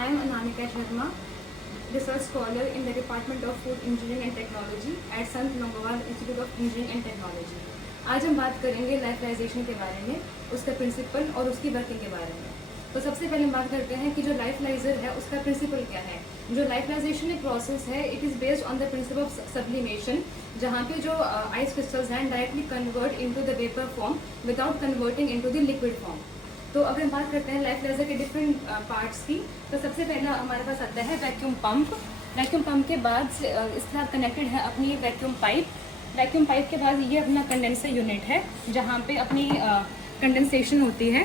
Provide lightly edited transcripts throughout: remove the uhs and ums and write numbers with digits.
I am Anamika Sharma, research scholar in the Department of Food Engineering and Technology at Sant Longowal Institute of Engineering and Technology. आज हम बात करेंगे लाइफलाइजेशन के बारे में, उसका प्रिंसिपल और उसकी वर्किंग के बारे में। तो सबसे पहले हम बात करते हैं कि जो लाइफलाइजर है उसका प्रिंसिपल क्या है। जो लाइफलाइजेशन एक प्रोसेस है, it is based on the principle of sublimation, जहाँ पे जो आइस क्रिस्टल्स हैं directly convert into the vapour form without converting into the liquid form. तो अगर हम बात करते हैं लाइफलाइजर के डिफरेंट पार्ट्स की, तो सबसे पहला हमारे पास आता है वैक्यूम पंप। वैक्यूम पंप के बाद इसके साथ कनेक्टेड है अपनी वैक्यूम पाइप। वैक्यूम पाइप के बाद ये अपना कंडेंसर यूनिट है, जहाँ पे अपनी कंडेंसेशन होती है।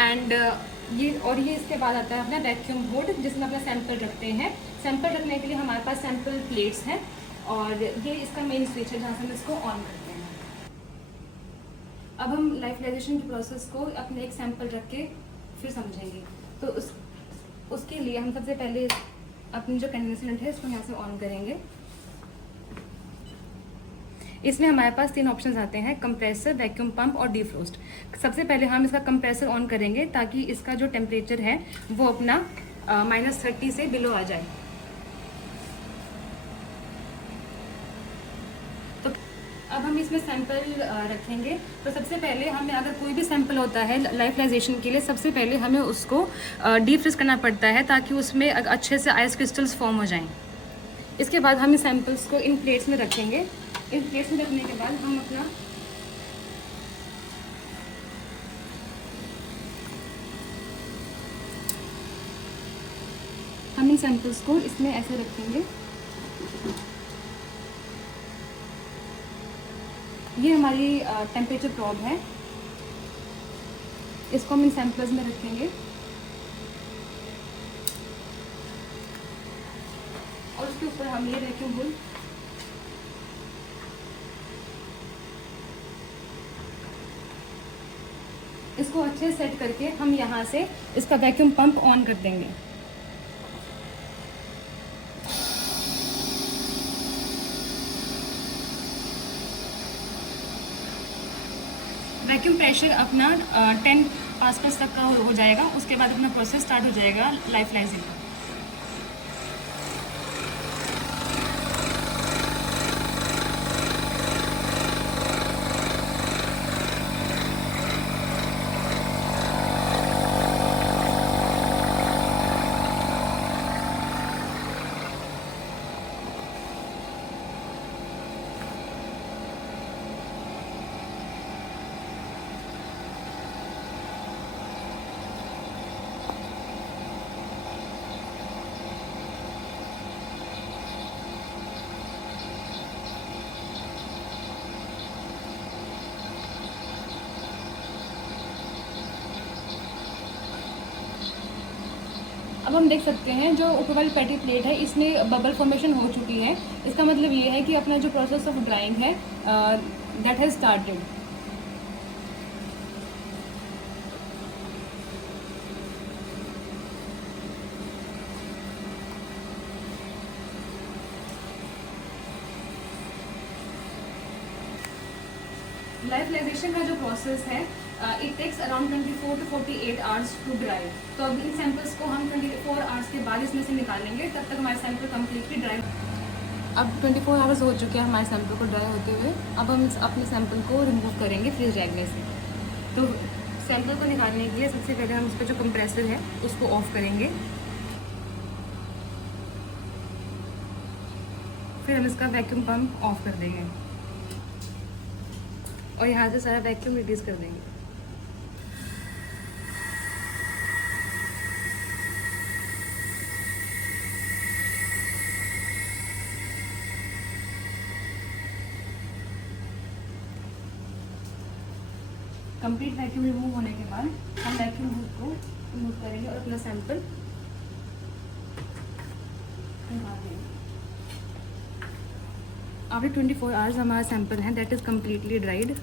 एंड ये इसके बाद आता है अपना वैक्यूम बोर्ड, जिसमें अपना सैंपल रखते हैं। सैंपल रखने के लिए हमारे पास सैंपल प्लेट्स हैं, और ये इसका मेन स्विच है जहाँ से हम इसको ऑन करते हैं। अब हम लाइफलाइजेशन की प्रोसेस को अपने एक सैंपल रख के फिर समझेंगे। तो उसके लिए हम सबसे पहले अपनी जो कंडेंसर यूनिट है इसको यहाँ से ऑन करेंगे। इसमें हमारे पास 3 ऑप्शंस आते हैं, कंप्रेसर, वैक्यूम पंप और डिफ्रोस्ट। सबसे पहले हम इसका कंप्रेसर ऑन करेंगे ताकि इसका जो टेम्परेचर है वो अपना -30 से बिलो आ जाए। तो अब हम इसमें सैंपल रखेंगे। तो सबसे पहले हमें, अगर कोई भी सैंपल होता है लाइफलाइजेशन के लिए, सबसे पहले हमें उसको डीफ्रीज करना पड़ता है ताकि उसमें अच्छे से आइस क्रिस्टल्स फॉर्म हो जाएं। इसके बाद हम इस सैंपल्स को इन प्लेट्स में रखेंगे। इन प्लेट्स में रखने के बाद हम इन सैंपल्स को इसमें ऐसे रखेंगे। ये हमारी टेम्परेचर प्रोब है, इसको हम इन सैंपल्स में रखेंगे। और उसके ऊपर हम ये वैक्यूम होल इसको अच्छे से सेट करके हम यहाँ से इसका वैक्यूम पंप ऑन कर देंगे। वैक्यूम प्रेशर अपना 10 पास्कल्स तक का हो जाएगा। उसके बाद अपना प्रोसेस स्टार्ट हो जाएगा लाइफलाइजिंग का। अब हम देख सकते हैं जो ऊपर वाली पैटी प्लेट है इसमें बबल फॉर्मेशन हो चुकी है। इसका मतलब ये है कि अपना जो प्रोसेस ऑफ ड्राइंग है दैट हैज़ स्टार्टेड। लाइफलाइजेशन का जो प्रोसेस है it takes around 24 to 48 hours to dry. तो अब इन सैंपल्स को हम 24 आवर्स के बाद इसमें से निकालेंगे, तब तक हमारे सैंपल कम्प्लीटली ड्राई। अब 24 आवर्स हो चुके हैं हमारे सैंपल को ड्राई होते हुए। अब हम अपने सैंपल को रिमूव करेंगे फ्रीज ड्राइंग में से। तो सैंपल को निकालने के लिए सबसे पहले हम उसका जो कंप्रेसर है उसको ऑफ करेंगे। फिर हम इसका वैक्यूम पंप ऑफ कर देंगे और यहाँ से सारा वैक्यूम रिलीज कर देंगे। कंप्लीट वैक्यूम रिमूव होने के बाद हम वैक्यूम हूड को रिमूव करेंगे और अपना सैंपल निकाल देंगे। आफ्टर 24 आवर्स हमारा सैंपल है दैट इज़ कम्प्लीटली ड्राइड।